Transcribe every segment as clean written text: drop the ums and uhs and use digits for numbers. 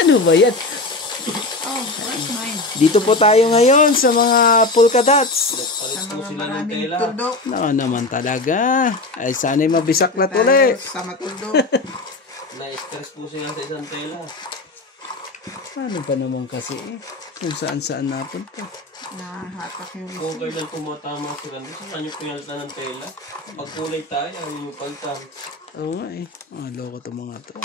Ano ba yan? Oh, that's mine. Dito po tayo ngayon sa mga polka dots. Sa mga maraming tuldok. Naman talaga. Ay, sana'y mabisaklat ulit. Sa matuldok. Na-stress po sila sa isang tela. Ano ba naman kasi eh? Kung saan-saan napunta. Nahatak yung Kung kailan tumatama sila, saan yung pinalta ng tela? Pag kulay tayo, ayun yung palta. Oo nga eh. Mga loko to mga to.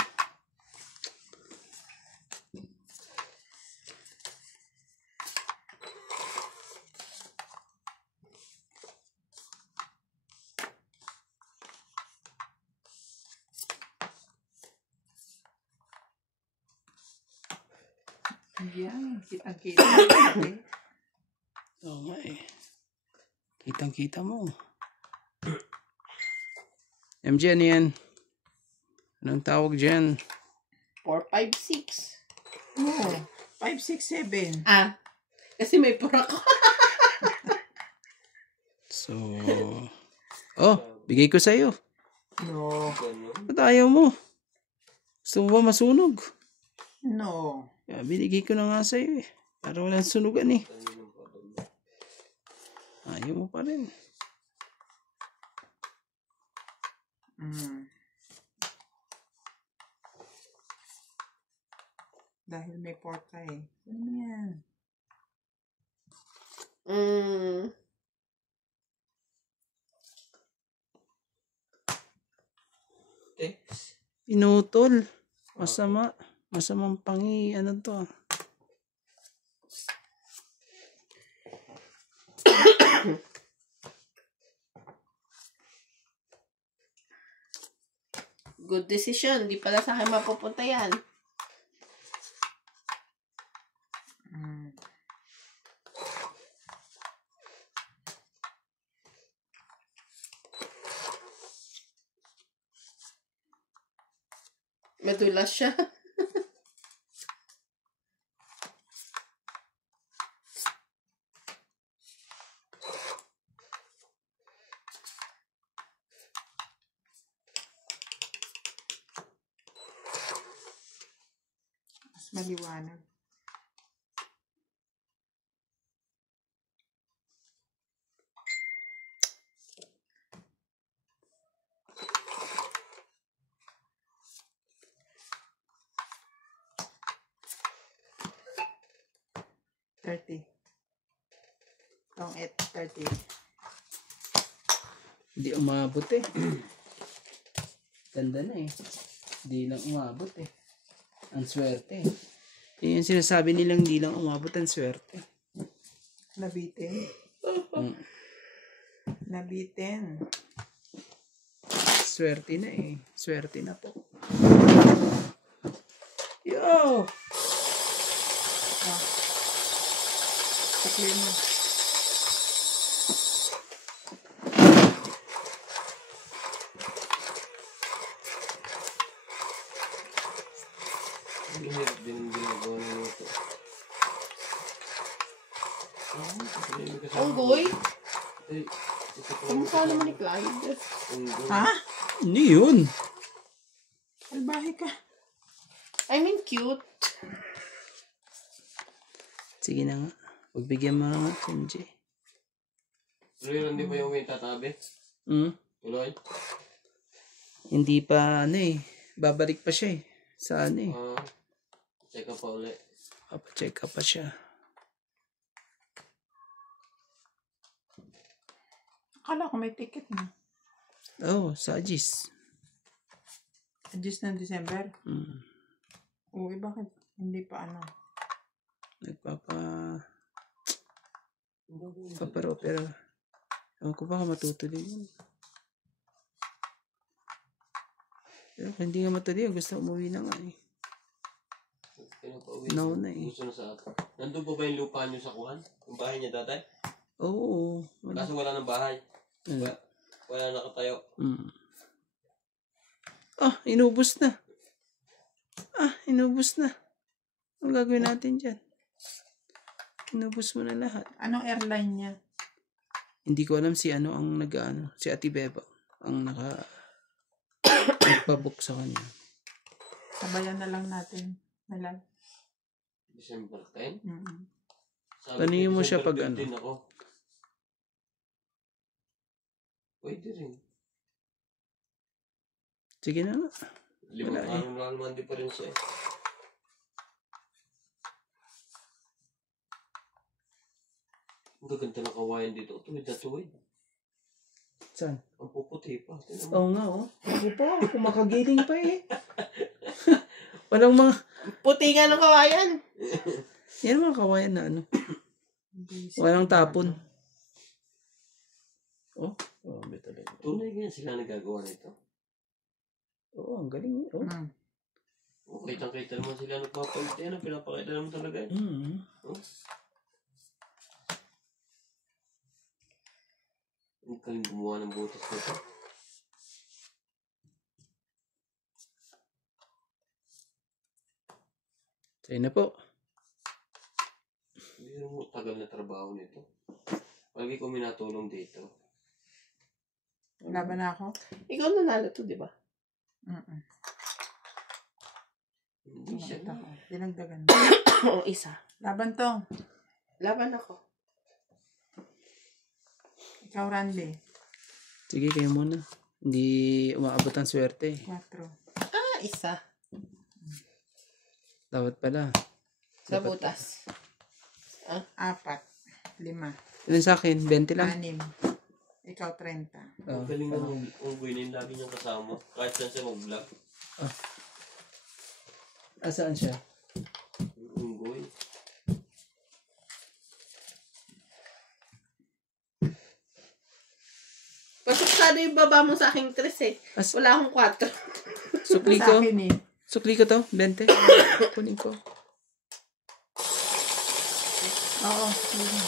Yan, kitang-kita. Oo nga eh. Kitang-kita mo. MJ, ano yan? Anong tawag dyan? 4, 5, 6. Oo. 5, 6, 7. Ah, kasi may pura ko. So, oh, bigay ko sa'yo. No. Ba't ayaw mo? Gusto mo ba masunog? No. Yeah, binigay ko na nga sa'yo eh. Para walang sunugan eh. Ayaw mo pa rin. Dahil may porta eh. Ano yan? Inutol. Masama. Masamang pangi. Ano to? Good decision. Di pala sa akin mapupunta yan. Madulas siya. Mas maliwanag. Tong 30. Hindi umabot eh. Ganda na eh. Hindi lang umabot eh. Ang swerte eh. Yung sinasabi nilang hindi lang umabot ang swerte. Nabitin. Nabitin. Swerte na eh. Swerte na po. Yo! Clear mo. Hirap din ang ginagawa ng ito. Unggoy? Ito Kamukha naman ni Clyde. Ha? Ano yun? Salbahe ka. I mean, cute. Sige na nga. Pagbigyan mo na nga, MJ. Tuloy, hindi ba yung may tatabi? Tuloy? Hindi pa ano eh. Babalik pa siya eh. Sa ano eh. Check up pa ulit. Papacheck up pa siya. Akala ko may ticket na. Oh, sa Agis. Adjust ng December? Uy, bakit hindi pa ano? Pero ewan ko baka matutuloy yun. Pero kung hindi nga matuloy, gusto umuwi na nga eh. Nauna eh. Gusto na sa atin. Nandun po ba yung lupa nyo sa kuhan? Yung bahay niya dati? Oo. Kaso wala ng bahay. Wala nakatayo. Ah, inubos na. Inubos na. Ang gagawin natin dyan? Inubos mo na lahat. Anong airline niya? Hindi ko alam si ano ang si Ate Beba ang nagpabook sa kanya. Sabayan na lang natin. Malal. December 10? Sabi Tanungin ko, mo siya December pag ano. 15 ako. Pwede rin. Sige na nga. 5 Wala eh. araw na naman di pa rin siya. Ang gaganda ng kawayan dito. Tuwid na tuwid. Saan? Ang puputi pa. Tingnan mo. Oo nga, oh. Ako po, kumakagiling pa eh. Walang mga, Puti nga ng kawayan. yan mga kawayan na ano. Walang tapon. Oh, talaga. Tunay ganyan sila nagagawa nito. Oo, ang galing. Oh. Oh, kitang-kita naman sila nagpapalit. Yan ang pinapakita naman talaga. Oh. Ang galing gumawa ng butas nito. Sa'yo na po. Hindi mo tagal na trabaho nito. Lagi ko minatulong dito. Laban na ako? Ikaw nanalo to, di ba? Hindi siya Ito na. ako. Dinagdagan. Oo, isa. Laban to. Laban ako. Ikaw, Randy. Sige, kayo muna. Hindi umaabot ang swerte. 4. Ah, isa. Dapat pala. Sa butas. 4. 5. Ilan sa akin? 20 lang. 6. Ikaw, 30. Ang galing na unggoy na yung lagi niyang kasama. Kahit saan siya mag-vlog. Saan siya? Unggoy. Pasok yung baba mo sa aking 3 eh. Wala akong 4. Sukli Sa ko. akin eh. Sukli ko to. 20. Kunin ko. Oo. Sige.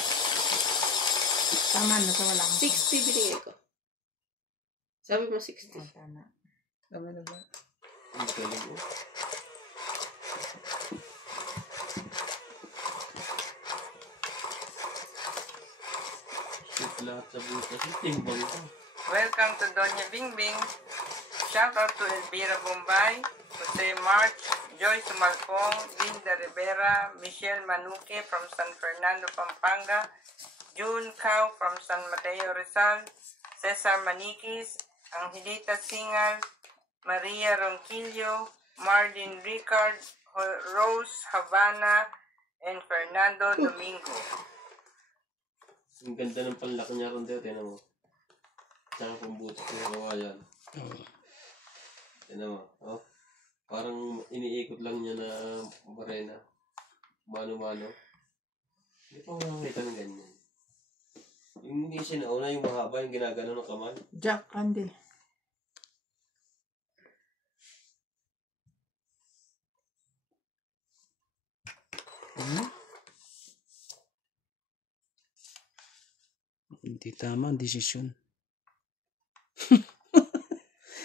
Tama na to. Wala akong 60 binigay ko. Sabi mo 60. tama. Tama na ba? Ang galing mo. Shoot lahat sa butas. Timbang ko. Welcome to Doña Bingbing. Shout out to Elvira Bombay, Jose March, Joyce Malcong, Linda Rivera, Michelle Manuque from San Fernando, Pampanga, June Cao from San Mateo, Rizal, Cesar Maniquis, Angelita Singal, Maria Ronquillo, Marlene Ricard, Rose Havana, and Fernando Domingo. Ang ganda ng panlaki niya ron dito. Tinan mo. Tsaka pambutas ng kawayan. Tinan mo. Oh. Parang iniikot lang niya na barena. Mano-mano. Hindi pa makakita ng ganyan. Yung hindi sinauna, yung mahaba, yung ginagano ng kamay. Jack, Randy. Hindi tama ang desisyon.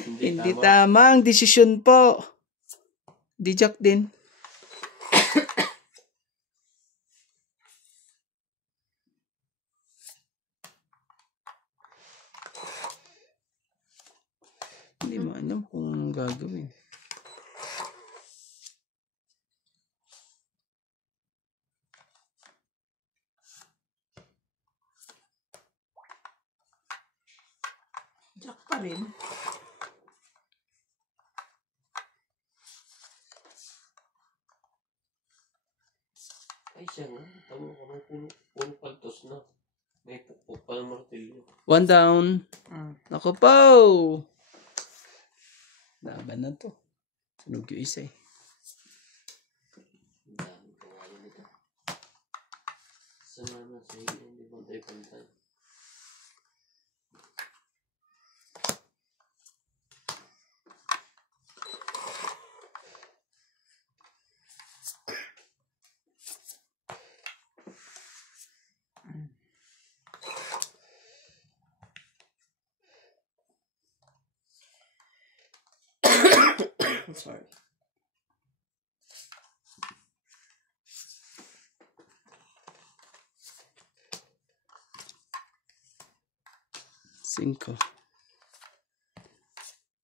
Hindi Hindi tama. tama ang desisyon po. Di Jack din. Hindi mo alam kung anong gagawin. Jack pa rin. Ay siya nga. Tama ko na puro paltos na. May pukpok pa ng martilyo. 1 down. Ako po! Laban na to. Sunog yung isa eh. Ang daming kawayan nito. Sana na sa iyo. Hindi pantay-pantay. I'm sorry. Cinco.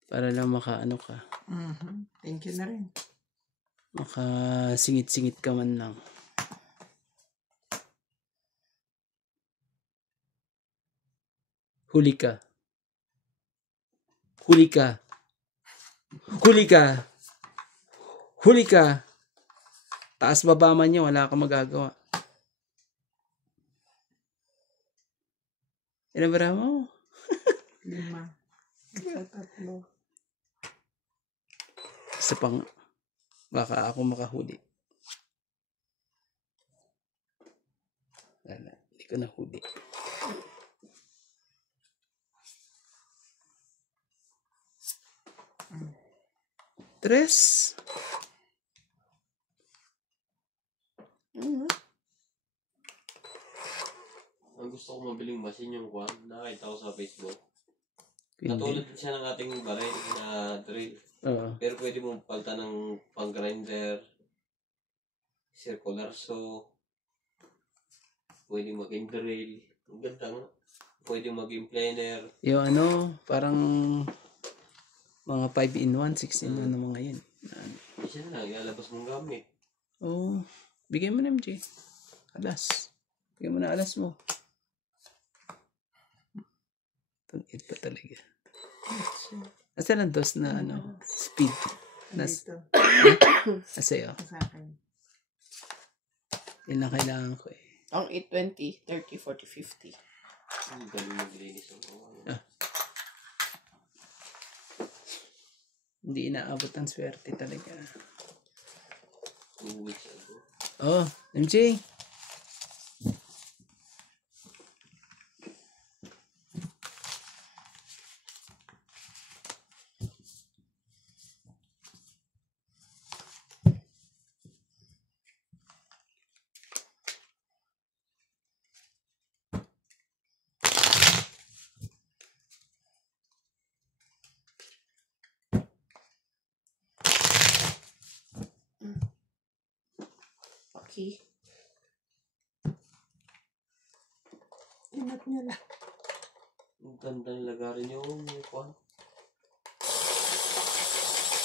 Para lang makaano ka. Thank you na rin. Makasingit-singit ka man lang. Huli ka. Huli ka. Huli ka. Huli ka. Taas baba man niya, wala kang magagawa. Inabara mo? 5. Isa 3. Isa pang, baka ako makahuli. Wala, hindi ko nahuli. Tres. Ang gusto ko mabiling machine yung kwan. Nakita ko sa Facebook. Hindi. Katulad din siya ng ating baril na drill. Oo. Pero pwede mong palta ng pang-grinder, circular saw, pwede maging drill. Ang ganda nga. Pwede maging planer. Yung ano, parang mga 5-in-1, 6-in-1 na mga yun. Isa na lang, ilalabas mong gamit. Oo. Bigay mo na, MJ. Alas. Bigay mo na alas mo. Tangit pa talaga. Asa lang dos na ano, speed. Dito. Asayo. Sa akin. Yun lang kailangan ko eh. Ang 820, 30, 40, 50. Ang galing maglinis ang mga. Hindi inaabot ang swerte talaga. 2 weeks ago. Oh, MJ. Okay. Inat niya lang. Ang ganda ng lagarin yung kwan.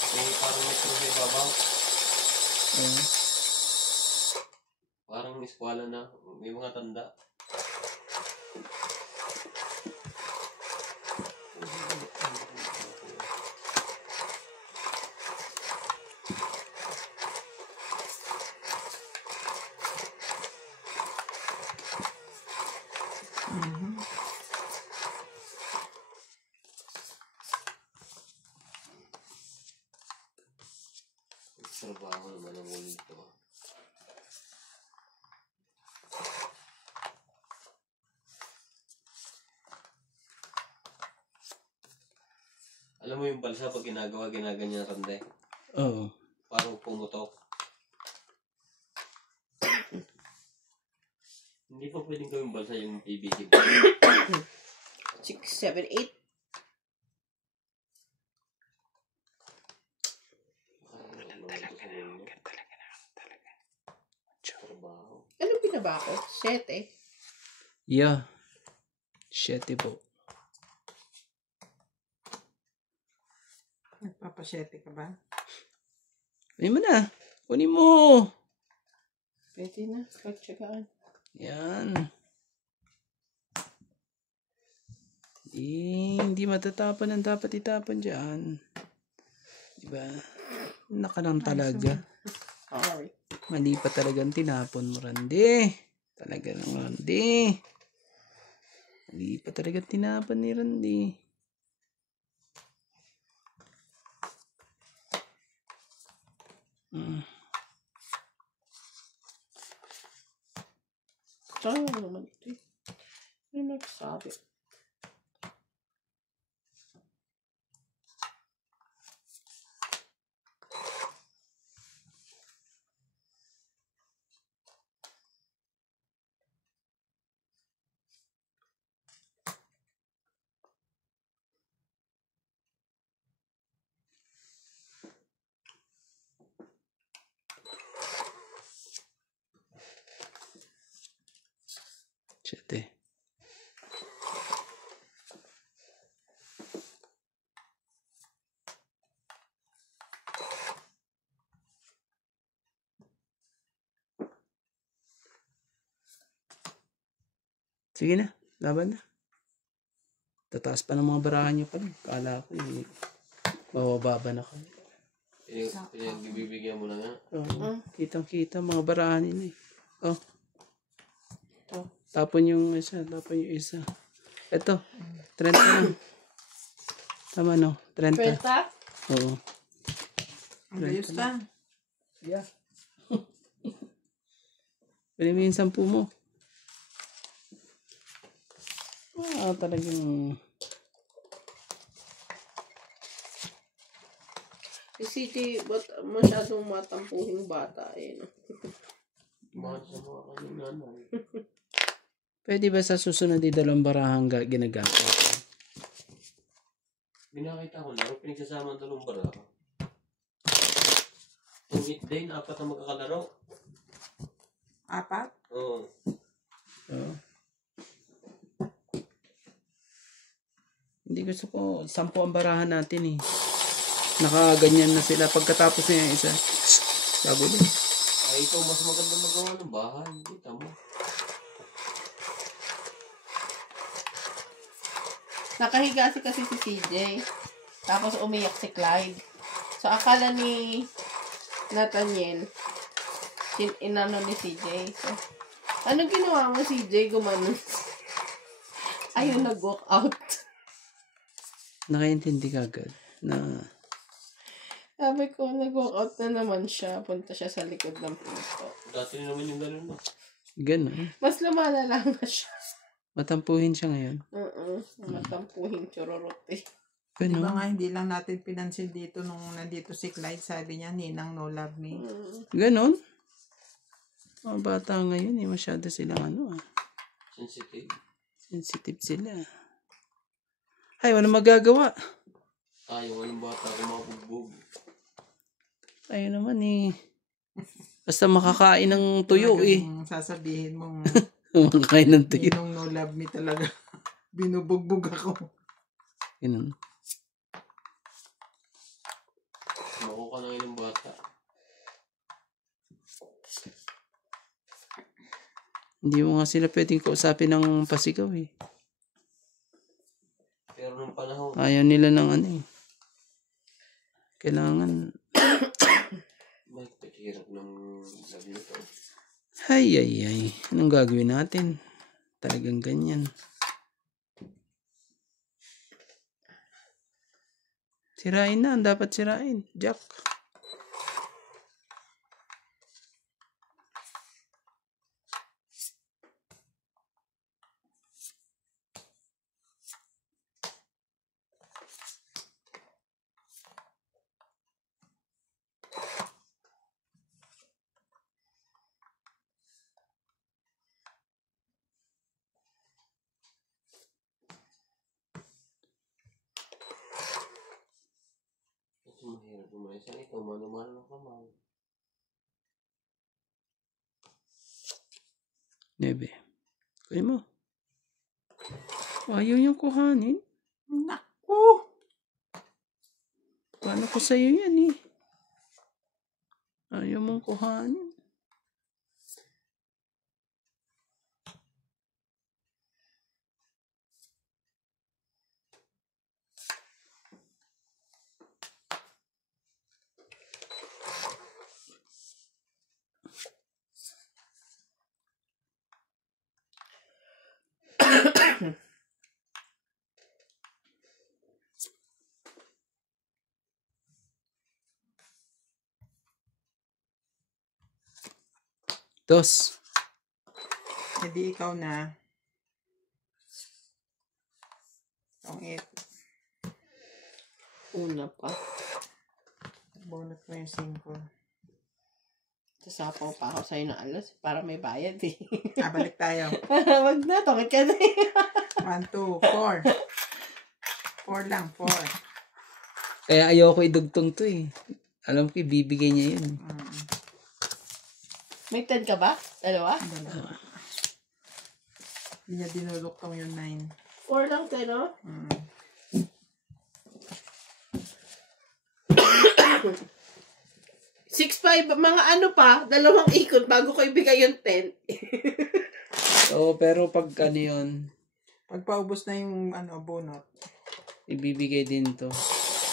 May parang metro sa ibabaw. Parang eskwala na. May mga tanda. Trabaho naman ang ulit ito. Alam mo yung balsa pag ginaganyan rande. Oo. Parang pumutok. Hindi pa pwedeng gawing balsa yung PVC. 6, 7, 8. Trabaho. Ano pinaba ko? 7. Yeah. 7 po. Nagpapasyete ka ba? Kunin mo na. Kunin mo. Pwede na. Pagtsagaan. Yan. Hindi matatapon ang dapat itapon dyan. Diba? Naka lang talaga. Alright. Mali pa talagang tinapon mo, Randy. Talaga lang, Randy. Mali pa talagang tinapon ni Randy. Saan naman ito eh? Ano nagsabi? Siyete. Sige na, laban na. Tataas pa ng mga barahan niyo pala. Kala ko mabababa na kami. Pinagbibigyan mo na nga. Oo, kitang-kita mga barahan nila eh. Oh. Tapon yung isa. Ito, 30 lang. Tama no, 30. Pwenta? Oo. Ang gayos ka. Yeah. Pwede mo yung 10 mo. Talagang... Si City, ba't masyadong matampuhing bata eh, no? Mahal sa mga kanyang nanay. Pwede ba sa susunod yung dalawang barahang ginagamit? Binakita ko laro, pinagsasama ang dalawang bara. Kung day, 4 ang magkakalaro. 4? Oo. Oo. Hindi gusto ko, 10 ang barahan natin eh. Nakaganyan na sila. Pagkatapos na yung isa, bago din. Ay, ikaw mas maganda magawa ng bahay. Kita mo. Nakahiga kasi si CJ. Tapos umiyak si Clyde. So, akala ni Nathaniel, inano ni CJ. So, anong ginawa mo, CJ? Gumanon. Ayun, nag-walk out. Nakaintindi ka agad na Sabi ko, nag-walk out na naman siya. Punta siya sa likod ng pinto. Dati rin naman yung gano'n mo. gano'n. Mas lumalala na siya. Matampuhin siya ngayon. Matampuhin churorote. Di Gano'n. ba nga hindi lang natin pinansin dito nung nandito si Clyde, sabi niya, Ninang no love me. Ganon? Mga bata ngayon eh, masyado silang Sensitive. sensitive sila. Ay, walang magagawa. Ayaw nga ng bata kung mabugbog. Ayun naman eh. Basta makakain ng tuyo eh. Talagang sasabihin mong Makakain ng tuyo. Ninong no love me talaga. Binubugbog ako. Ganon. Mako ka na ngayon ng bata. Hindi mo nga sila pwedeng kausapin ng pasigaw eh. Pero nung panahon, Ayaw nila ng eh. Kailangan, may paghirap ng love nito. ay. Anong gagawin natin? Talagang ganyan. Sirain na, ang dapat sirain. Jack. Kasi mahirap umalis. Ang ikaw, mano-mano ng kamay. Nebe. Kunin mo. Ayaw niyang kuhanin. Naku! Paano ko sa'yo yan eh? Ayaw mong kuhanin. Dos. Hindi ikaw na. Ang Una pa. bonus mo yung 5. Sasapaw pa ako sa'yo ng alas para may bayad eh. Balik tayo. Wag na, tungit ka na eh. 1, 2, 4. 4 lang, 4. Kaya ayaw ko idugtong to eh. Alam ko ibibigay niya yun. May 10 ka ba? Dalawa? Hindi niya dinuluktong yung 9. 4 lang, 10, no? 6-5, mga ano pa, dalawang ikot bago ko ibigay yung 10. Oo, pero pag ano yun, Pagpaubos na yung bunot. ibibigay din to.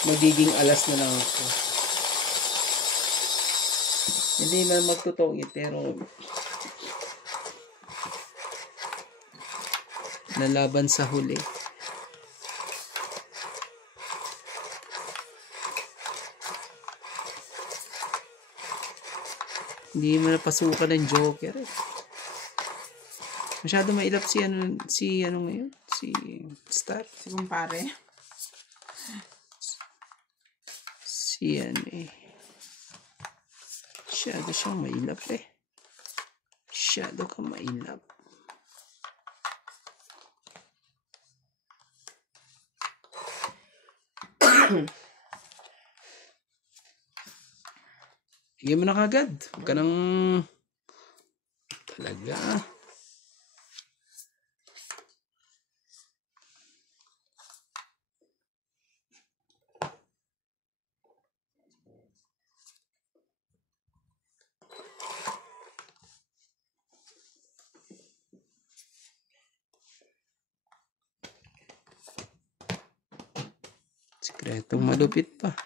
Magiging alas na lang ako. Hindi man magtutugi, pero nalaban sa huli. Hindi mo napasukan ng Joker eh. Masyado mailap si ano ngayon? Si Star. Si kumpare. Si ano eh. Masyado siyang mailap eh. Masyado ka mailap. Higyan mo na kagad. Huwag ka nang talaga. Sikretong malupit pa.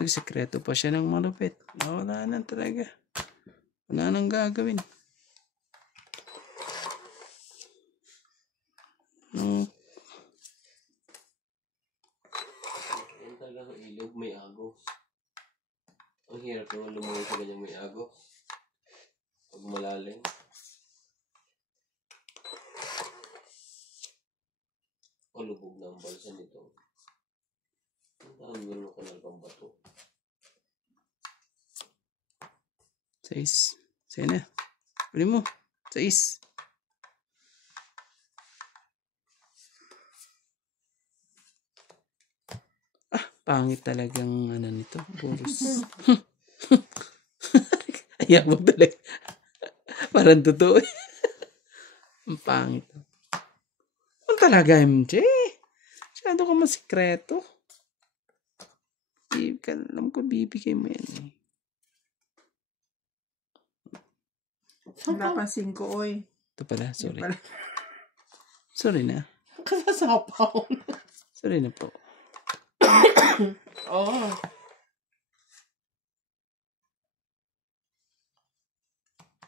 Nagsikreto pa siya ng malupit. Wala na talaga. Wala nang gagawin. Yan talaga ang ilog, may agos. Ang hirap naman lumunod sa ganyang may agos. Pag malalim. Palubog na ang balsa nito. Ang dami mo naman kanal pang bato. 6. Sige na. Pwede mo. 6. Pangit talagang ano nito. Puros. Ayaw mo talaga. Parang totoo eh. Ang pangit. Ano talaga, MJ? Masyado ka masikreto. Alam ko bibigay mo yan eh. Wala pa 5, oy. Ito pala, sorry. Pala. Sorry na. Kasasapaw. Sorry na po. Oo.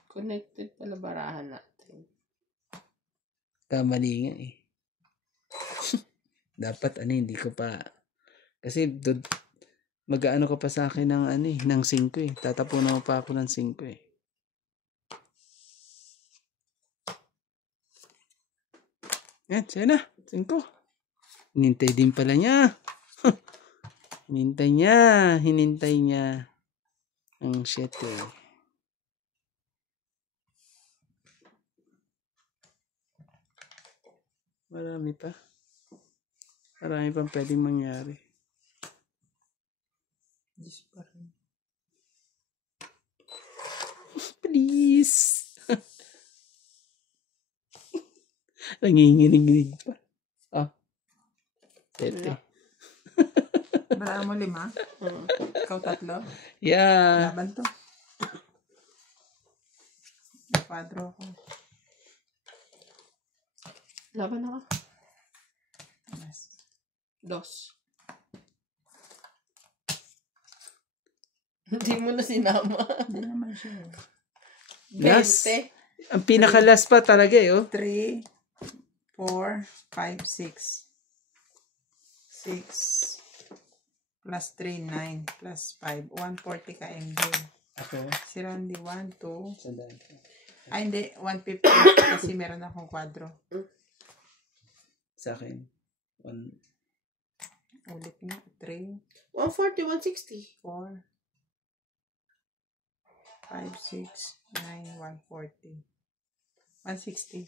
Connected pala barahan natin. Kamali nga eh. Dapat hindi ko pa. Kasi mag-aano ka pa sa akin ng ng 5 eh. Tatapunan mo pa ako ng 5 eh. Yan, siya na. 5. Hinintay din pala niya. Hinintay niya. Ang 7 eh. Marami pang pwedeng mangyari. Please. Nanginginig pa. Sete. Wala mo 5. Ikaw 3. Yeah. Laban to. May 4 ako. Laban ako. Yes. 2. Hindi mo na sinama. Hindi naman siya. Last. 20. Ang pinaka-last pa talaga eh. 3, 4, 5, 6. 6 plus 3, 9 plus 5. 140 ka MJ. Ako? Si Randy, 1, 2. Sandaan. Ay, hindi. 150 kasi meron akong kwadro. Sa akin. 1. Ulit nga. 3, 140, 160. 4, 5, 6, 9, 140. 160.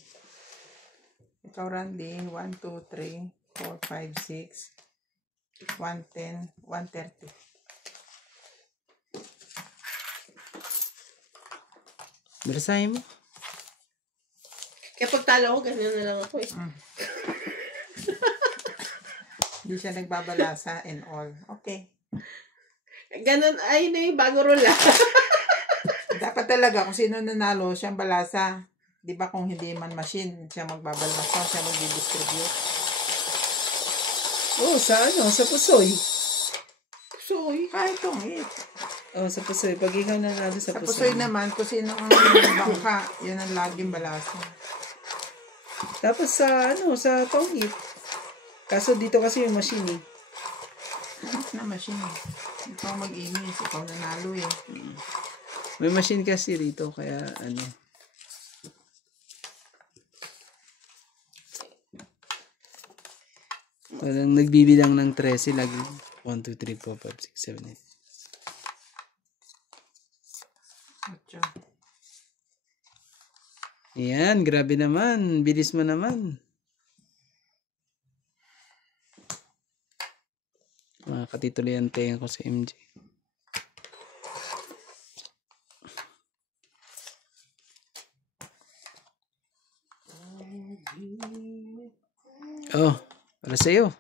Ikaw, Randy, 1, 2, 3, 4, 5, 6, 110, 130. Barasahin mo. Kaya pag talo ko, ganyan na lang ako eh. Hindi siya nagbabalasa and all. Okay. Ganun, ay na yung bago rola. Dapat talaga kung sino nanalo, siyang balasa. Di ba kung hindi man machine, siya magbabalmasan, siya magdidistribute. Oh, sa ano? Sa Pusoy. Pusoy, kahit tungit. Oh, sa Pusoy. Pag ikaw nanalo sa Sa Pusoy. Pusoy naman, kung sino ang bangka, yun ang laging balasan. Tapos sa ano, sa Tongit. Kaso dito kasi yung machine eh. Na machine. Ikaw mag-inis, ikaw nanalo eh. May machine kasi rito, kaya ano. Walang nagbibilang ng 13 lagi. 1, 2, 3, 4, 5, 6, 7, 8. Atyo. Ayan, grabe naman. Bilis mo naman. Makakatituloy ang tenga ko sa MJ. Oh, para sa'yo.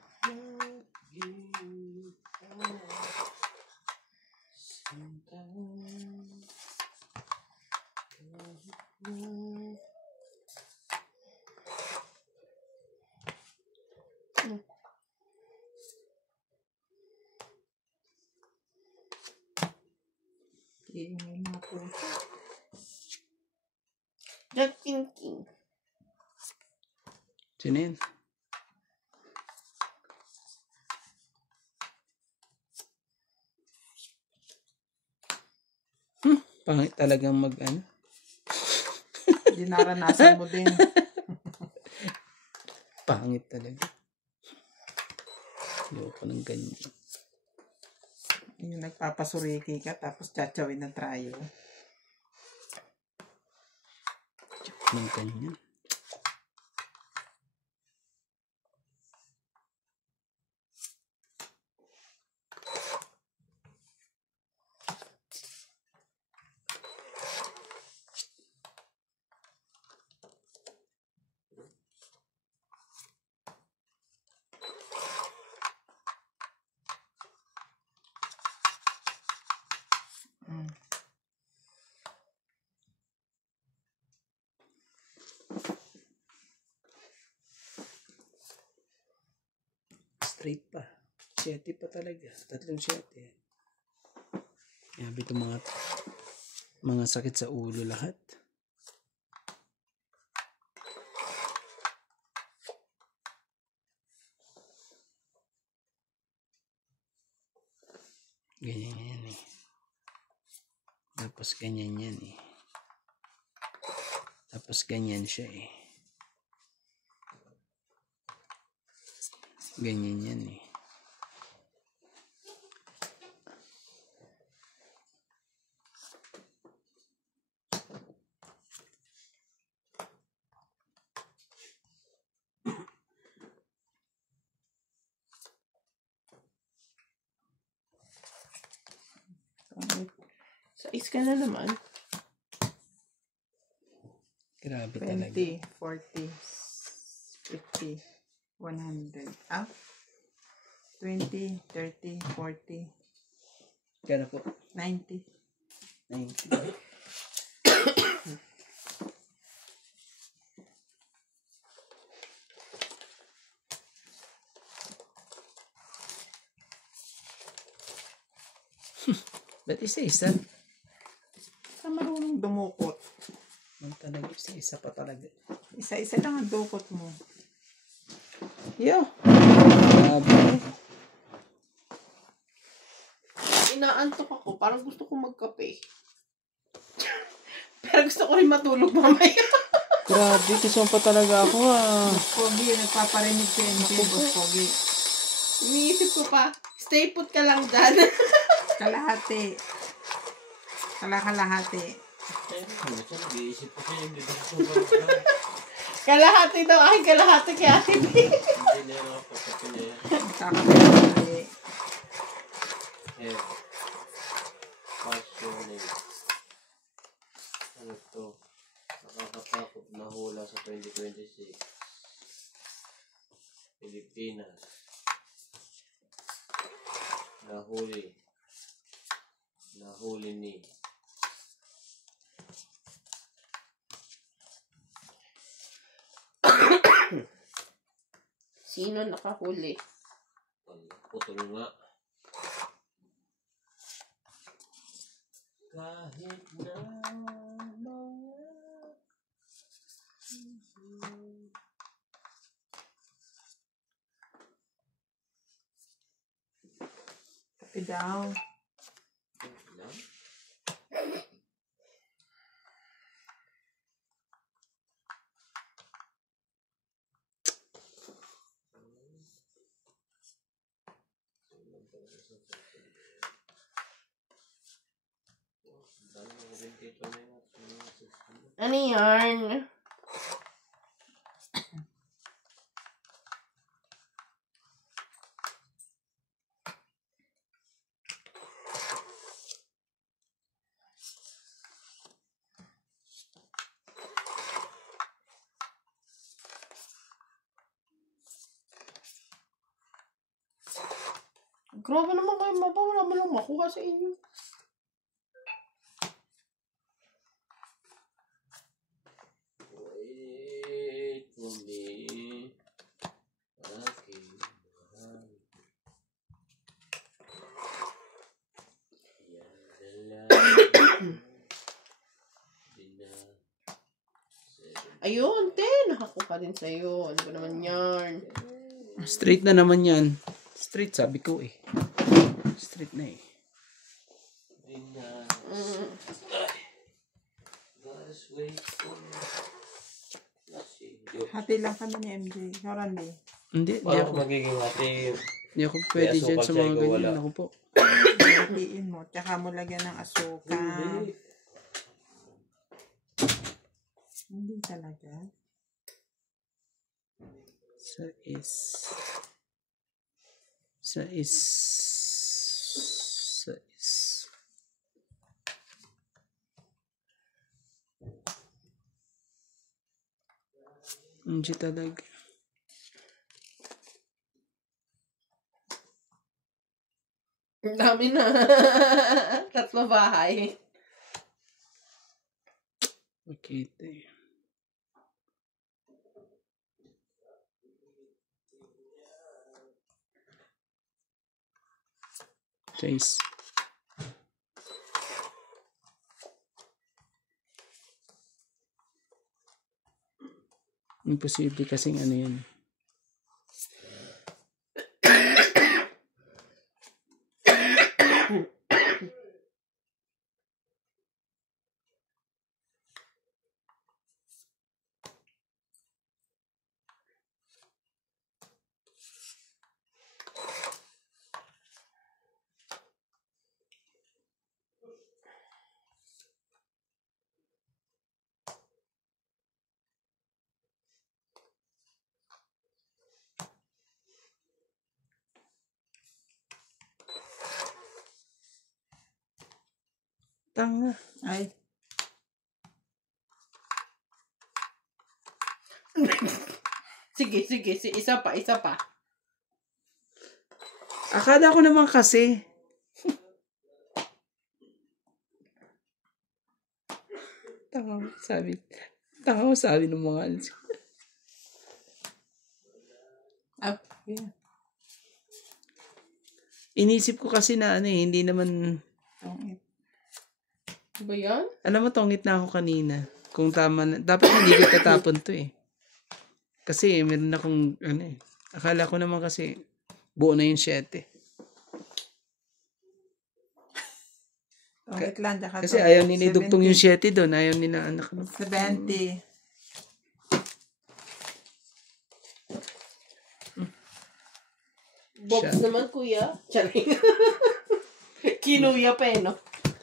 Iingay na po. Jack King. Sino yun? Pangit talagang mag ano. Hindi naranasan mo din. Pangit talaga. Ayoko ng ganyan. Yung nagpapasuriki ka, tapos tsatawin ng trayo. Ayoko ng ganyan. Straight pa. 7 pa talaga. 3 7. Yabi itong mga sakit sa ulo lahat. Ganyan yan eh. Tapos ganyan yan eh. Tapos ganyan siya eh. Ganyan yan eh. Sa is ka na naman. Grabe talaga. 20, 40, 50, 100. Ah? 20, 30, 40, Kaya po. 90. 90. Ba't isa-isa? Ka marunong dumukot. Ang talaga, isa-isa pa talaga. Isa-isa lang ang dukot mo. Yo! Grabe. Inaantok ako. Parang gusto ko magkape. Pero gusto ko rin matulog mamaya. Grabe, kisong pa talaga ako ah. Pogi, nagpaparinig ka yung Boss Pogi. Iniisip ko pa, stay put ka lang dyan. Kalahati. Kalahati. Nag-iisip ko siya yung bibigyan ko. Kalahati daw, aking kalahati kay Ate B. Hindi na yung kapatid niya yan. Kakapit. Eh, passionate. Ano to? Nakakatakot na hula sa 2026. Pilipinas. Nahuli ni. Sino nakahuli? Putol nga. Kahit na mga... Kape daw. Ano yarn? Grabe naman kayo, wala mo lang makuha sa inyo. Wait for me. Aking mahal. Yan na lang. Ayun, nakakuha din sa'yo. Ano ba naman yarn? Straight na naman yan. Straight, sabi ko eh. Straight na eh. Hati lang kami ni MJ. Norandi. Hindi Paano ako. magiging hati? Hindi ako pwede dyan sa mga ganyan. Ako po. Hatiin mo. Tsaka mo lagyan ng asukal. Hindi talaga. Sa is. Hindi talaga. Ang dami na. 3 bahay. Makita eh. Chase. Imposible kasing ano yan. Tanga. Ay. Sige. Isa pa. Akala ko naman kasi. Tanga ko sabi ng mga alis. Ah, yeah. Inisip ko kasi na ano eh, hindi naman... Ba yan? Alam mo, tongit na ako kanina. Kung tama na. Dapat hindi ko tatapon to eh. Kasi meron akong, ano eh. Akala ko naman kasi, buo na yung 7. Tongit lang. Kasi ayaw nila idugtong yung 7 doon. Ayaw nila anak. 70. Bobs naman, kuya. Charing. Kinuya pa eh, no?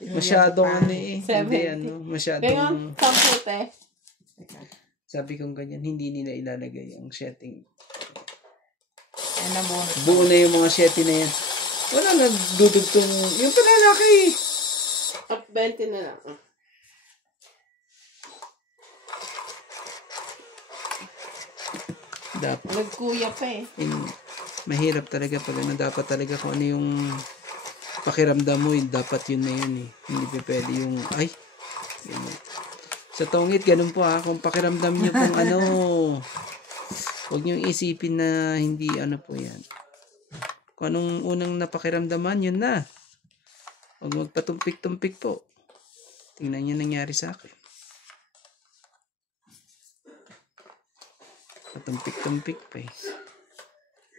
Masyadong ano eh. 70. Hindi ano. Masyadong. Ngayon, 10. Sabi kong ganyan, hindi nila ilalagay ang setting. Ano mo? Buo na yung mga 7 na yan. Wala na dudugtong. Yung panalaki. Up 20 na lang. Dapat. Nagkuya pa eh. Mahirap talaga pag ano. Dapat talaga kung ano yung pakiramdam mo. Dapat yun na yun eh. Hindi pa pwede yung ay. Ganun. Sa tongit, ganun po ha. Kung pakiramdam nyo kung ano. Huwag niyong isipin na hindi ano po yan. Kung anong unang napakiramdaman, yun na. Huwag magpatumpik-tumpik po. Tingnan niyo nangyari sa akin. Patumpik-tumpik pa eh.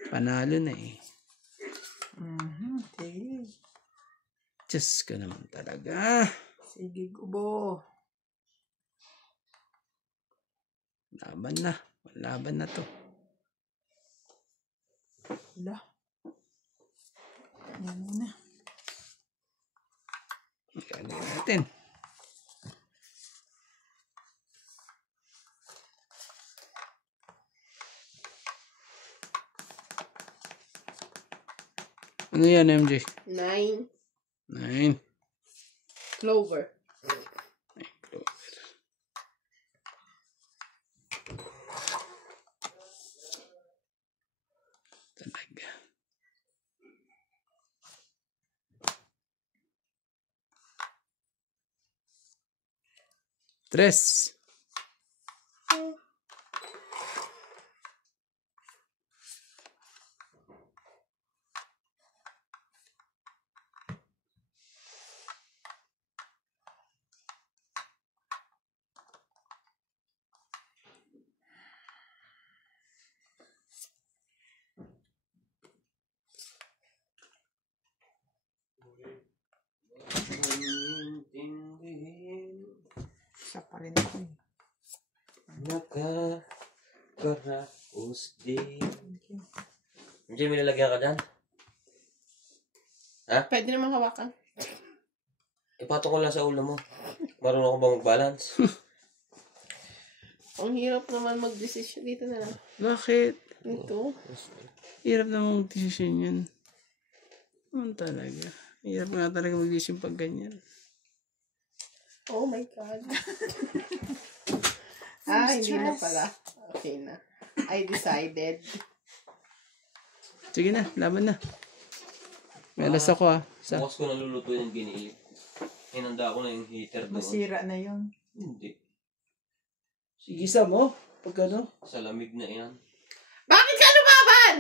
Panalo na eh. Sige. Diyos ko naman talaga. Sige, gubo. Laban na. Laban na to. Wala. Yan na. Gagawin natin. Ano yan, MJ? 9. 9. Clover. Talaga. Tres. Isa pa rin ako eh. Nakakaraos din. Hindi, may lalagyan ka dyan? Pwede naman hawakan. Ipatong ko lang sa ulo mo. Marunong ako ba mag-balance? Ang hirap naman mag-decision dito na lang. Bakit? Ito. Hirap namang decision yun. Ano talaga? Hirap nga talaga mag-decision pag ganyan. Oh my God. Hindi na pala. Okay na. I decided. Sige na, laban na. May alas ako ah. Bukas ko naluluto yung giniili. Hinanda ko na yung heater doon. Masira na yun. Hindi. Sige sa mo. Pag ano? Sa lamig na yan. Bakit ka lumaban?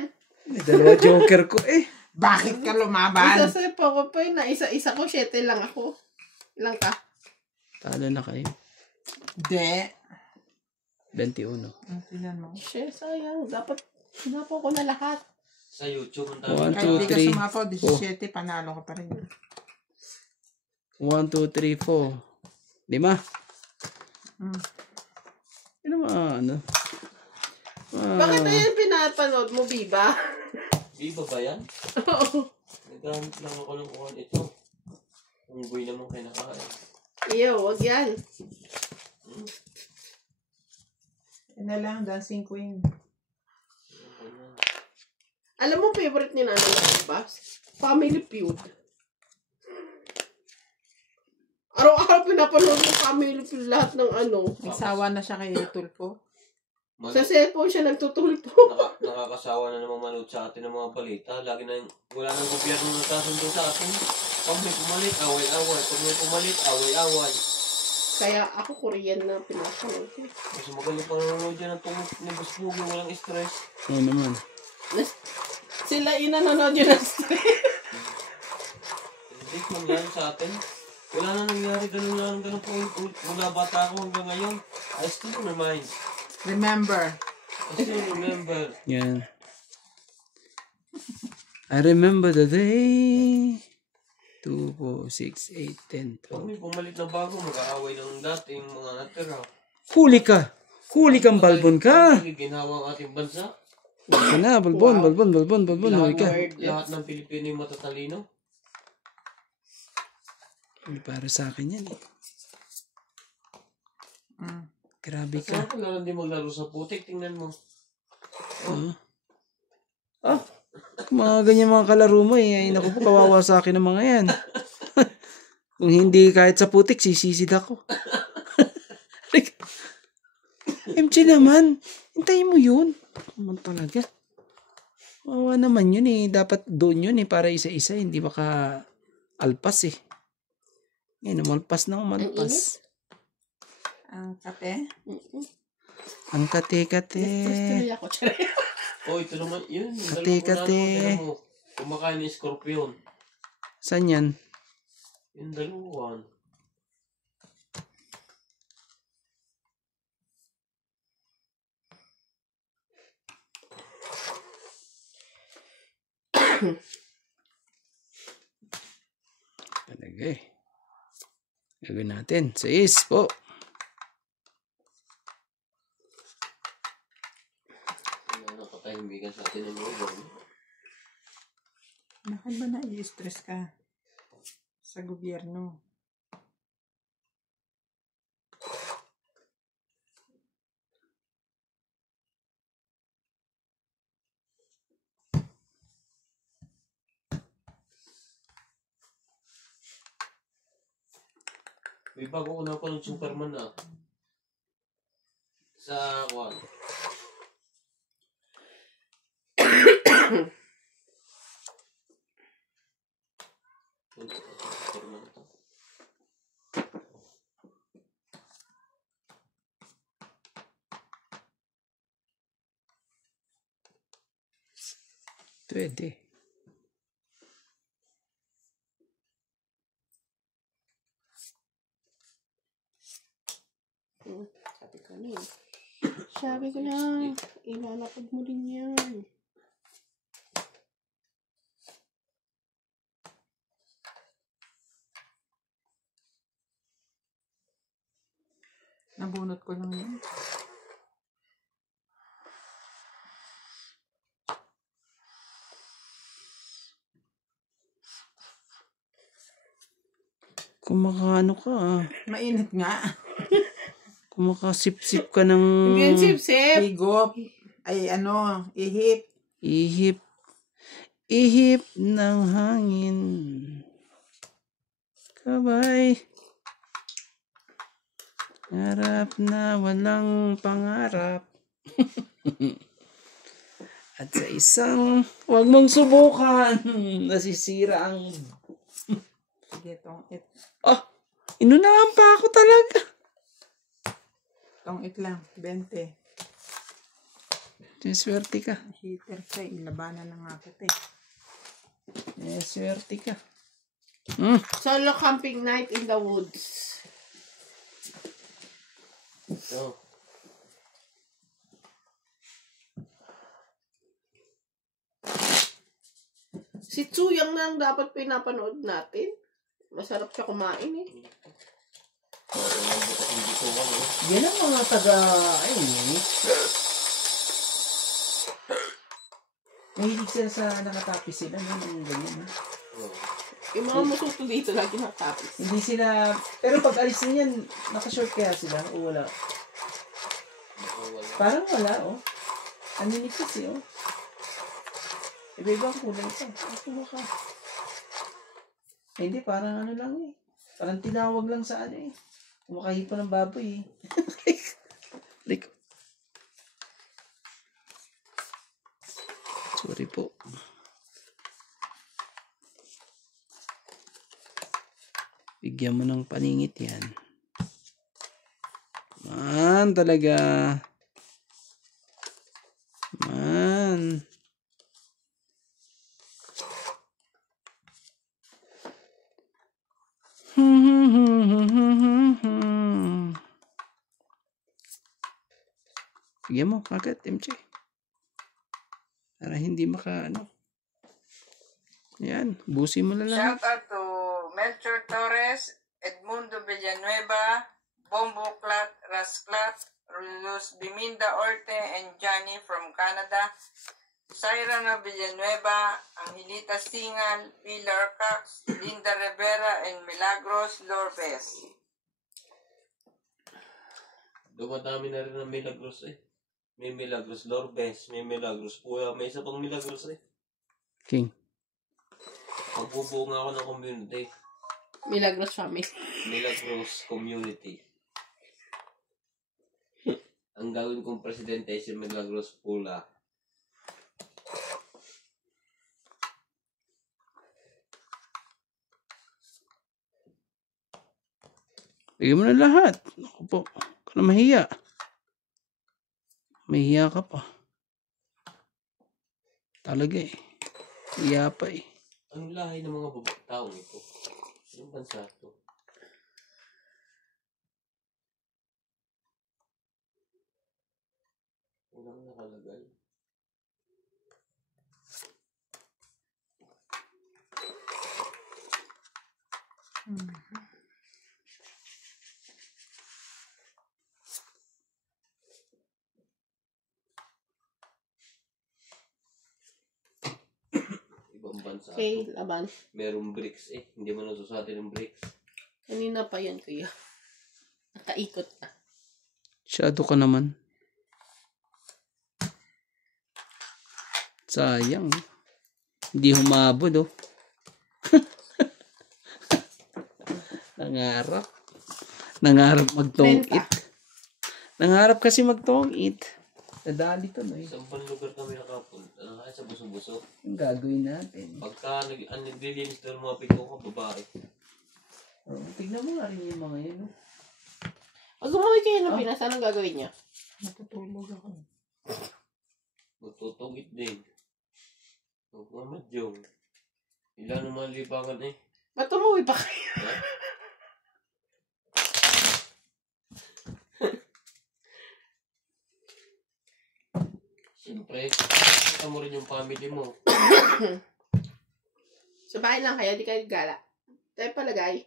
May dalawa joker ko eh. Bakit ka lumaban? Isa sa ko pa yun. Isa ko. 7 lang ako. Ilang ka? Talo na kayo. Hindi. 21. Tingnan mo. Shit, sayang. Dapat sinapo ko na lahat. Sa YouTube, ang One, dami. Kahit two, di ka three, sumapaw, 17, panalo ka pa rin. 1, 2, 3, 4. 5. Ano mga ano? Bakit na yan pinapanood mo, Biba? Iba ba yan? Oo. Nagkamit lang ako ng kuhan ito. Unggoy naman kinakain. Iyo, wag yan. Yan na lang, Dancing Queen. Alam mo, favorite ni Nanay ba? Family Feud. Araw-araw pinapanood ng Family Feud lahat ng ano. Nagsawa na siya kay Tulfo. Sa cellphone siya nagtutulpo. Nakakasawa na naman manood sa atin ng mga balita. Lagi na wala nang gobyerno na tasundo sa atin. Pag may pumalit, away-away. Pag may pumalit, away-away. Kaya ako Korean na pinapanood ko. Kasi magaling pa nanonood yan ng tungkol ni Busbog yung walang stress. Oo naman. Sila inanonood yun ng stress. Hindi man yan sa atin. Wala na nangyari ganun po. Mula bata ako hanggang ngayon. I still remind. Remember. I still remember. Yan. I remember the day. 2, 4, 6, 8, 10, Pag may pumalit na bago, mag-aaway ng dating mga natira. 12. Huli ka! Huli kang balbon ka! Ginawa ang ating bansa. Huli ka na, balbon, balbon, balbon, balbon, huli ka. Lahat ng Pilipino yung matatalino. Para sa akin yan eh. Grabe ka. Saan ka lang din maglaro sa putik? Tingnan mo. Mga ganyan mga kalaro mo eh. Ay, naku po, kawawa sa akin ng mga yan. Kung hindi kahit sa putik, sisisid ako. MJ naman, hintayin mo yun. Naman talaga. Kawawa naman yun eh. Dapat doon yun eh, para isa-isa. Hindi maka alpas eh. Ngayon, umalpas na umalpas. Ang kape. Ang kate-kate. Stress tuloy ako. Oh, ito naman, yun. Kate, kate. Mo. Kumakain ni Scorpion. Saan yan? Yung dalawan. Talaga eh. Gagawin natin. 6 po. Nakatahimbigan sa atin ng lugar. Bakit ba na-i-stress ka sa gobyerno? May bago ko na ng Superman na. Sa kwan. Superman to. Pwede. Sabi ko na, ilalapag mo din yan. Nabunot ko lang yun. Kumakaano ka ah. Mainit nga. Kumakasip-sip ka ng Hindi yan sip-sip. Higop. Ay ano, ihip. ihip. Ihip ng hangin. Kabay. Harap na walang pangarap. At sa isang, huwag mong subukan. Nasisira ang... Sige, tong-it. Ah! Inunahan pa ako talaga. Tong-it lang. 20. Swerte ka. Heater siya. Ilabanan na nga kita eh. Swerte ka. Solo camping night in the woods. Ito. Si Tsuyang na ang dapat pinapanood natin. Masarap siya kumain eh. Yan ang mga taga... Ay, mahilig sila sa nakatapis sila. Yung ganyan. Yung mga musuto dito lagi nakatapis. Hindi sila... Pero pag alis na yan, nakashort kaya sila o wala? Parang wala, oh. Aninipis eh, oh. Iba-iba ang kulay ito. Ako ka. Hindi, parang ano lang eh. Parang tinawag lang sa ano eh. Kumakahipo ng baboy eh. Like, sorry po. Bigyan mo ng paningit yan. Man, talaga. Man. Bigyan mo kagad, MJ. Para hindi maka, ano. Yan, busin mo na lang. Shout out to Melchor Torres, Edmundo Villanueva, Bombo Clat, Rasclat, Luz Biminda Orte, and Johnny from Canada. Sairana Villanueva, Angelita Singal, Pilar Cox, Linda Rivera, and Milagros Lorbes. Dumadami na rin ng Milagros eh. May Milagros Lorbes, may Milagros Puya, may isa pang Milagros eh. King. Magbubuo nga ako ng community. Milagros family. Milagros community. Ang gawin kong presidente ay si Milagros Pula. Bigyan mo na lahat. Ako po. Huwag ka na mahiya. May hiya ka pa. Talaga eh. Hiya pa eh. Anong lahi ng mga taong ito? Anong bansa ito? Walang nakalagay. Ibang bansa Okay, ito. laban. Merong bricks eh. Hindi mo nasusutin ng bricks. Kanina pa yan, kuya. Nakaikot na. Shadow ka naman. Sayang. Hindi humabod oh. Nangarap. Nangarap magtong 30. it. Nangarap kasi magtong it. Nadali to no eh. Sa ibang lugar kami nakapunta. Kahit sa buso-buso. Ang gagawin natin. Pagka naglilinis doon mga pito ko, babae. Oh, tignan mo nga rin yung mga yun. Oh. Pag umuwi kayo ng Pinas, anong gagawin niya? Natutulog ako. Magtutugit din. Huwag nga madyong. Ilan naman libangan eh. Ba't umuwi pa kayo? Ha? Siyempre, kita mo rin yung family mo. Sa bahay lang kayo, di kayo gala. Tayo palagay.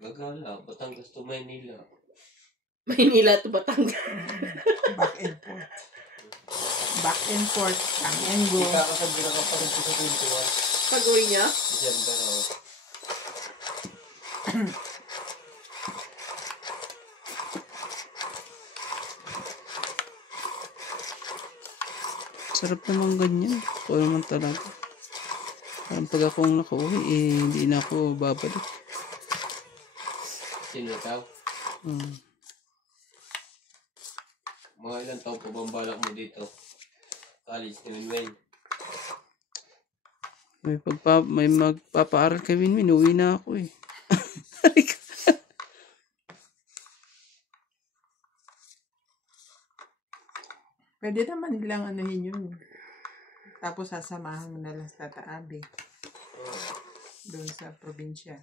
Gagala, Batangas to Maynila. Maynila to Batangas. Back and forth. Back and forth. Come and go. Ikakasabi na kapatid ko sa 21. Pag uwi niya, December ako. Sarap naman ganyan. Ako naman talaga. Parang pag akong nakauwi, eh, hindi na ako babalik. Sino tao? Hmm. Mga ilang taon pa bang balak mo dito? College ni Winwin. May magpapaaral kay Winwin, uwi na ako eh. Pwede naman nilang anuhin yun. Tapos sasamahan mo na lang sa Tata Abi. Doon sa probinsya.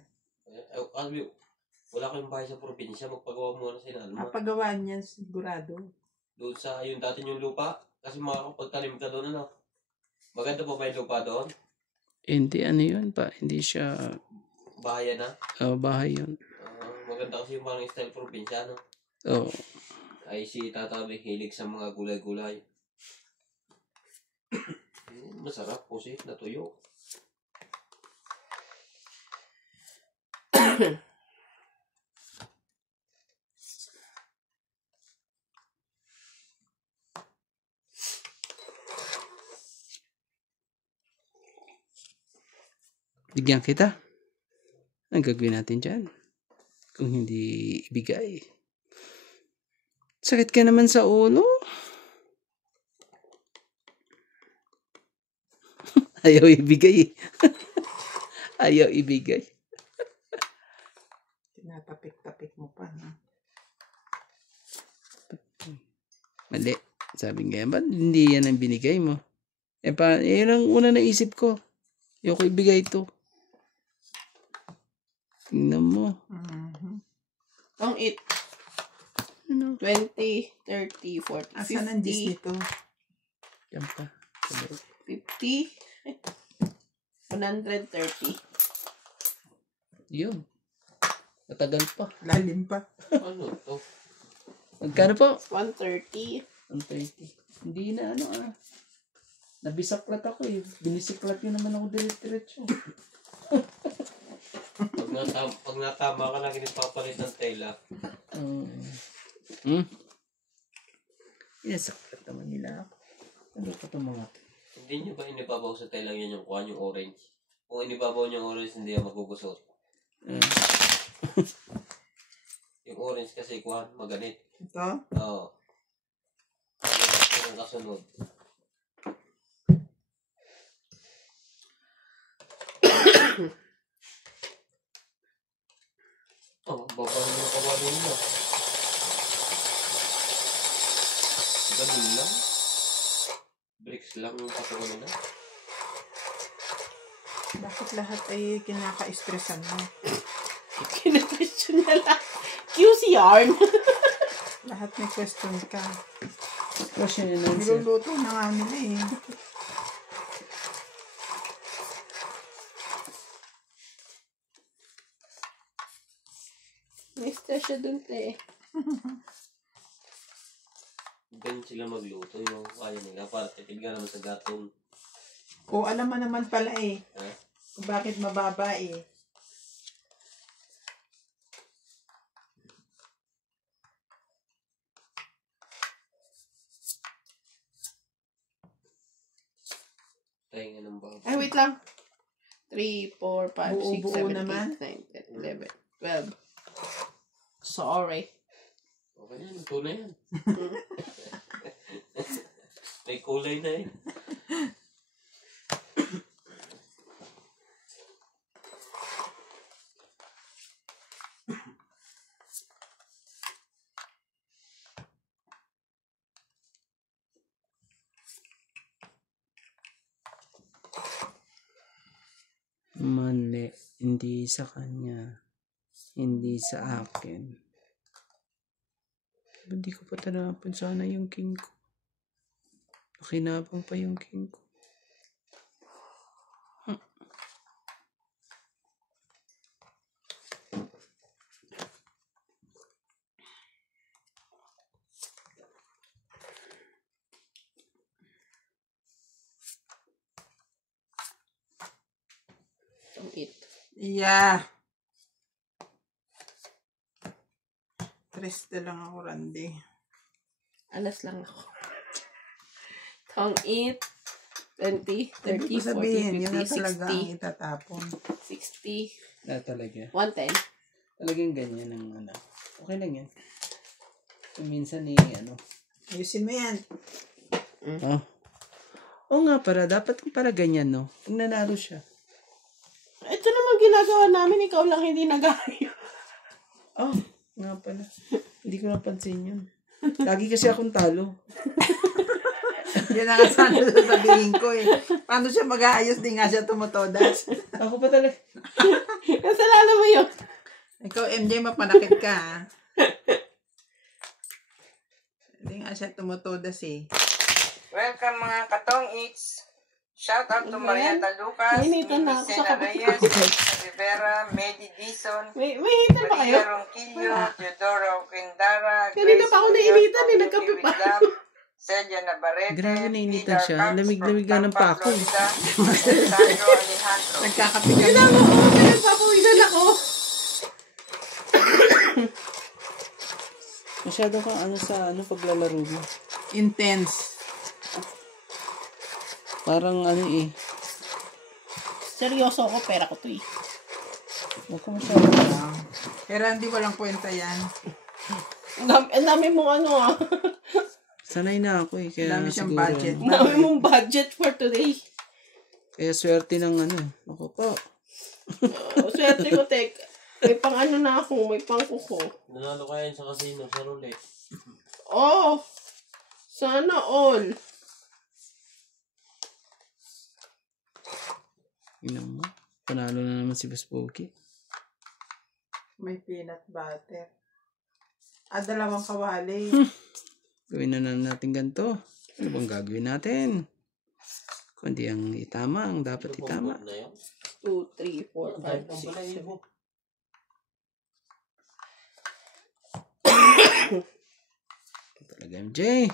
Wala kayong bahay sa probinsya, magpagawa muna sa Inalma. Mapagawa niyan sigurado. Doon sa yung dati yung lupa, kasi makakapagtanim ka doon, ano? Maganda pa ba yung lupa doon? Hindi, ano yun pa. Hindi siya Bahayan na? bahay yun. Maganda kasi yung parang style probinsya, no? Oo. Ay si Tata may hilig sa mga gulay-gulay. Masarap po na tuyo. Bigyan kita. Ang gagawin natin dyan? Kung hindi ibigay. Sakit ka naman sa ulo. Ayaw ibigay. Ayaw ibigay. Tinatapik-tapik mo pa. Ha? Mali. Sabi nga, ba't hindi yan ang binigay mo? Yun ang una na isip ko. Ayoko ibigay ito. Tingnan mo. ang it. Ano? 20, 30, 40, Asan ang 50, dish nito? Yan pa. 50, 130. Yun. Matagal pa. Lalim pa. Ano to? Magkano po? 130. 130. Hindi na nabisaklat ako eh. Binisiklat yun naman ako diretso. Pag natama ka, lagi nagpapalit ng tela. Inasaklat naman nila ako. Ano pa itong mga to? Hindi nyo ba inibabaw sa tela yan yung kuha yung orange? Kung inibabaw nyo yung orange, hindi yan magugusot. Yung orange kasi kuha, maganit. Ito? Oo. Ito ang kasunod. Babang yung kawali nyo. Ganun lang. Bricks lang yung patuwa nila. Bakit lahat ay kinaka-stressan mo? Kina-question na lang. QC yarn. Lahat may question ka. Question and answer. Niluluto na nga nila eh. May stress siya dun, te. Ganyan sila magluto yung kaya nila para tipid ka naman sa gatong. O alam mo naman pala eh. Ha? Kung bakit mababa eh. Tayo nga ng baboy. Ay, wait lang. 3, 4, 5, 6, Buo-buo 7, naman. 8, 9, 10, 11, 12. Sorry. Okay yan, luto na yan. May kulay na eh. Mali. Hindi sa kanya. Hindi sa akin. Hindi ko pa tinapon sana yung king ko. Nakinabang pa yung king ko. Ang it. Yeah. Tres na lang ako, Randy. Alas lang ako. Tong it. 20, Ibig 30, ko sabihin, 40, yun na 50, talaga ang 60, itatapon. 60, Talaga. 110. Talagang ganyan ang ano. Okay lang yan. Kung minsan ano. Ayusin mo yan. Oh. Oo nga dapat para ganyan, no? Pag nanalo siya. Ito naman ginagawa namin, ikaw lang hindi nagaya. Oh, nga pala. Hindi ko napansin yun. Lagi kasi akong talo. Yan na nga sana sasabihin ko eh. Paano siya mag-aayos? Di nga siya tumutodas. Ako pa talaga. Kasalanan mo yun. Ikaw, MJ, mapanakit ka ha. Di nga siya tumutodas eh. Welcome mga katong eats. Shout out to Marieta Lucas, Nainitan na ako sa Mimicena Reyes, Rivera, Medi Dizon, May hitan ba kayo? Maria Ronquillo, Teodoro Quindara, Kanina pa ako nainitan eh, nagkape pa. Celia Navarrete, Grabe, nainitan Pilar siya. Parks Lamig-lamig from nga ng Tampa, pako. Florida, Alessandro Alejandro. Nagkakape ka Kailangan na. ko, kaya papawisan ako. Masyado kang paglalaro mo. Intense. Parang Seryoso ako, pera ko to eh. Huwag ko masyado. Pero hindi walang kwenta yan. Ang dami mong Sanay na ako eh. Kaya Dami siyang siguro, budget. Ang dami mong budget for today. Kaya swerte ng Ako po. Swerte ko, tek. May pang na ako, may pang kuko. Nanalo ka yan sa casino, sa roulette. Oh! Sana all. Yun mo. Panalo na naman si Boss Pogi. May peanut butter. Dalawang kawali. Gawin na natin ganito. Ano bang gagawin natin? Kundi ang itama, ang dapat itama. Na yun? 2, 3, 4, 5, 6, 7. Ito talaga MJ.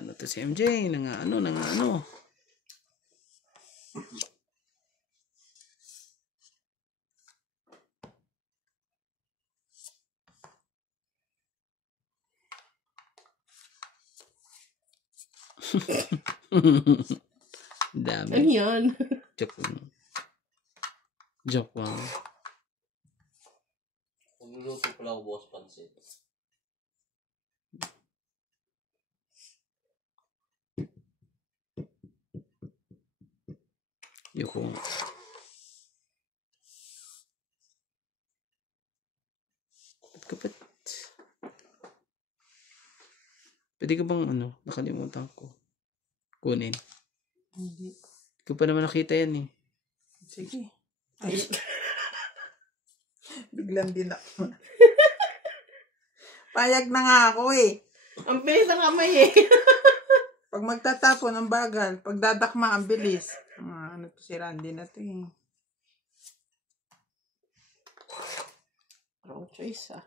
Ano to si MJ? Nangaano. Dami. Ano yan? Joke lang. Joke lang. Nagluluto pala ako bukas pansit. Yung Ba't Pwede ka bang nakalimutan ko. Kunin. Hindi. Ko pa naman nakita yan eh. Sige. Ay. Biglang din ako. Payag na nga ako eh. Ang bilis ng kamay eh. Pag magtatapon, ang bagal. Pag dadakma, ang bilis. Ano to si Randy na to eh. Wrong choice ah.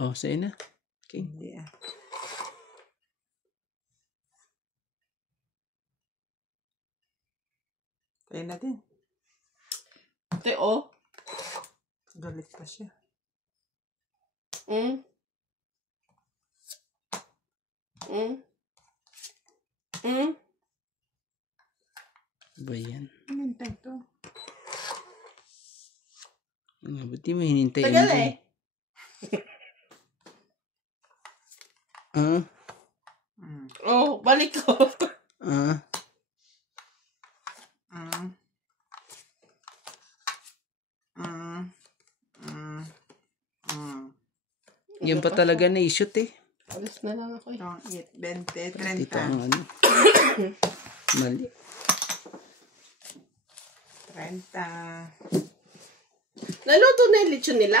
Oh, sa'yo na. Okay. Hindi ah. Kaya na din. Ate, oh. Galit pa siya. Mm. Mm. Mm. Ba yan? Hinintay to. Buti mo hinintay. Tagal MJ. eh. Ah? Oh, balik ko. Ah? Yan pa talaga na-shoot eh. Alis na lang ako eh. Itong 8, 20, Dito 30. ang mali. 30. Naluto na yung lechon nila?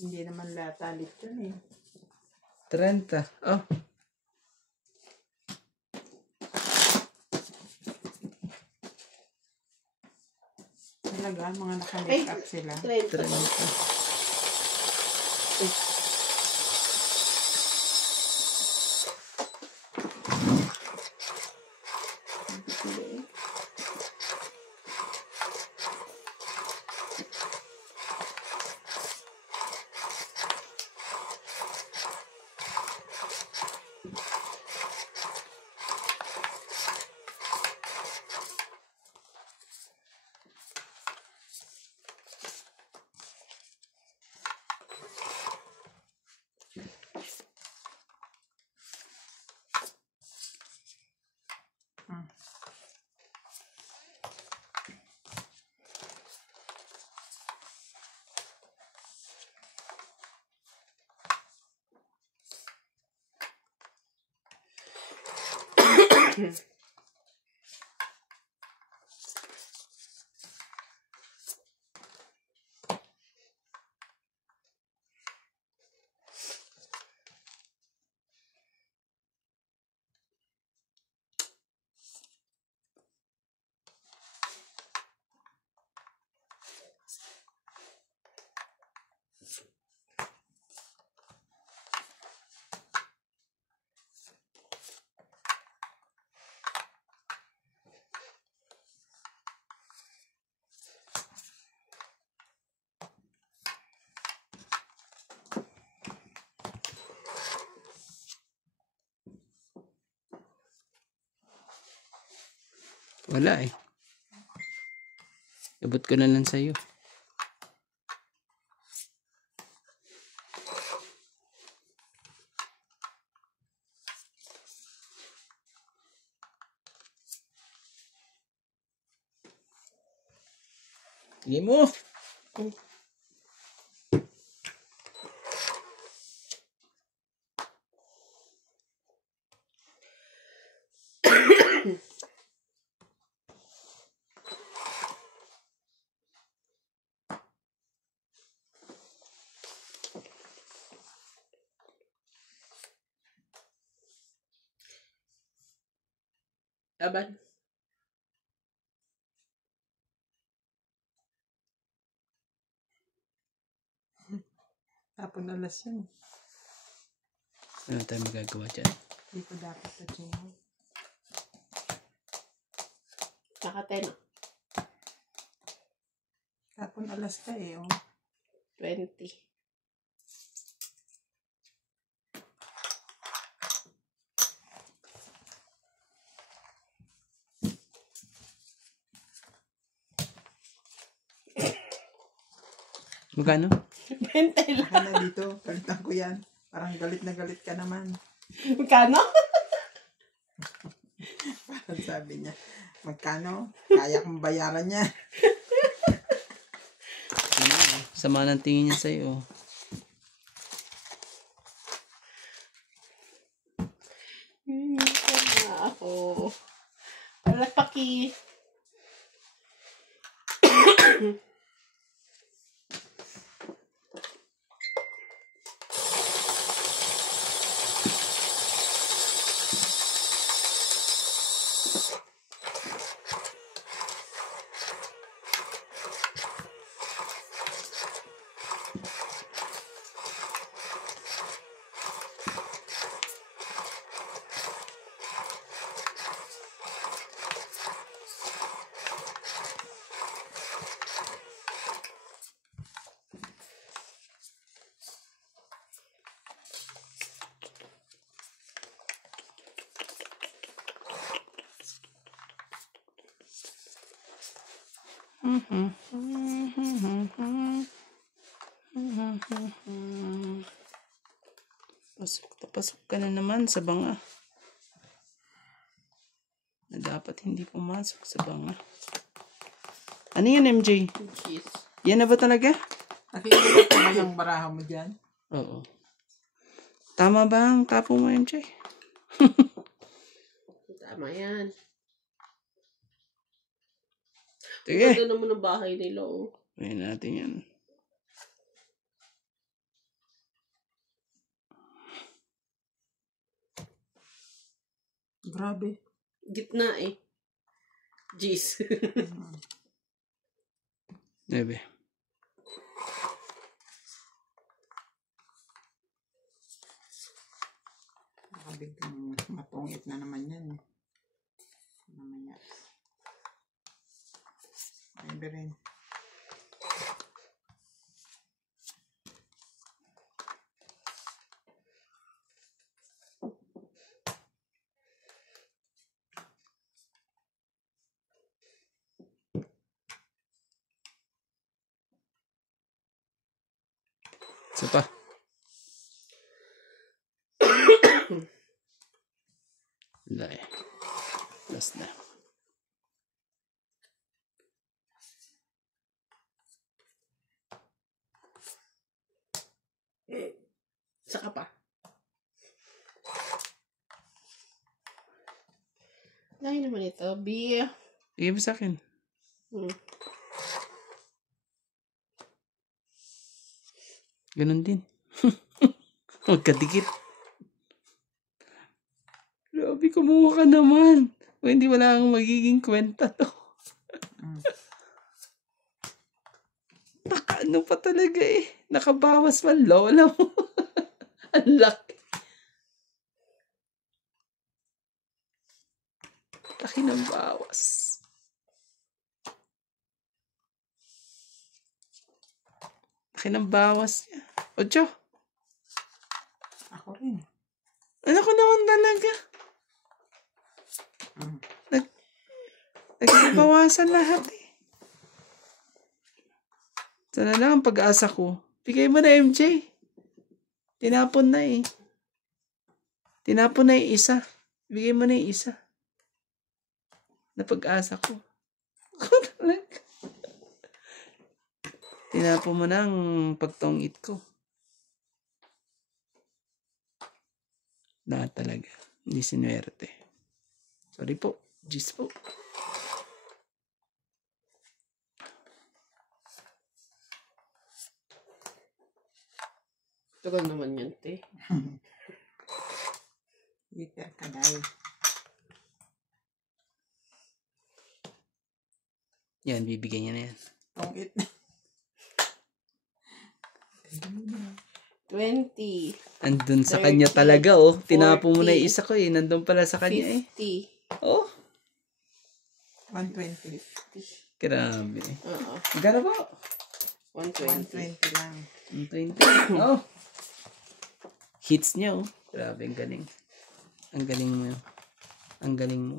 Hindi naman latalit yun eh. 30. Oh. Talaga, mga naka-make up sila. 30. 30. Wala eh. Abot ko na lang sa'yo. Sige mo. Laban. Tapon alas yun. Ano tayo magagawa dyan? Hindi ko dapat ito dyan. Naka-10. Tapon alas ka eh. Oh. 20. Magkano? 20 lang. Baka na dito. Palitan ko yan. Parang galit na galit ka naman. Magkano? Ang sabi niya, magkano? Kaya kong bayaran niya. Sama ng tingin niya sa'yo. Sama ako. Wala paki. Pasok ka na naman sa banga. Na dapat hindi pumasok sa banga. Ano yan, MJ? Cheese. Yan na ba talaga? Nakikita ko ba yung baraha mo dyan? Oo. Tama ba ang tapo mo, MJ? Tama yan. Sige. Ito naman ang bahay nila, oh. Ayan natin yan. Grabe. Gitna eh. Jeez. Nebe. Grabe kang matungit na naman yan. Mamaya. Ay, rin. Isa pa. Wala eh. Last na. Saka pa. Ay naman ito. Beer. Bigay mo sa akin. Ganun din. Magkadikit. Grabe, kumuha ka naman. O hindi, wala kang magiging kwenta to. Naka ano pa talaga eh. Nakabawas pa lola mo. Ang laki. Laki ng bawas. Laki ng bawas niya. Ocho. Ako rin. Ano ko naman talaga? Nagbawasan lahat eh. Sana lang ang pag-asa ko. Bigay mo na, MJ. Tinapon na eh. Tinapon na yung isa. Bigay mo na yung isa. Na pag-asa ko. Tinapon mo na ang pagtongit ko. Na talaga. Hindi sinuwerte. Sorry po. Jeez po. Tagal naman yan, te. Liter ka dahil. Yan, bibigyan niya na yan. Tungit. 20. Andun sa 30, kanya talaga, oh. Tinapon mo na 40, yung isa ko, eh. Nandun pala sa kanya, eh. 50. Oh, 120. grabe. Oo. Magkano po? 120. 120 lang. 120. Oh. Hits niya, oh. Grabe, ang galing. Ang galing mo. Ang galing mo.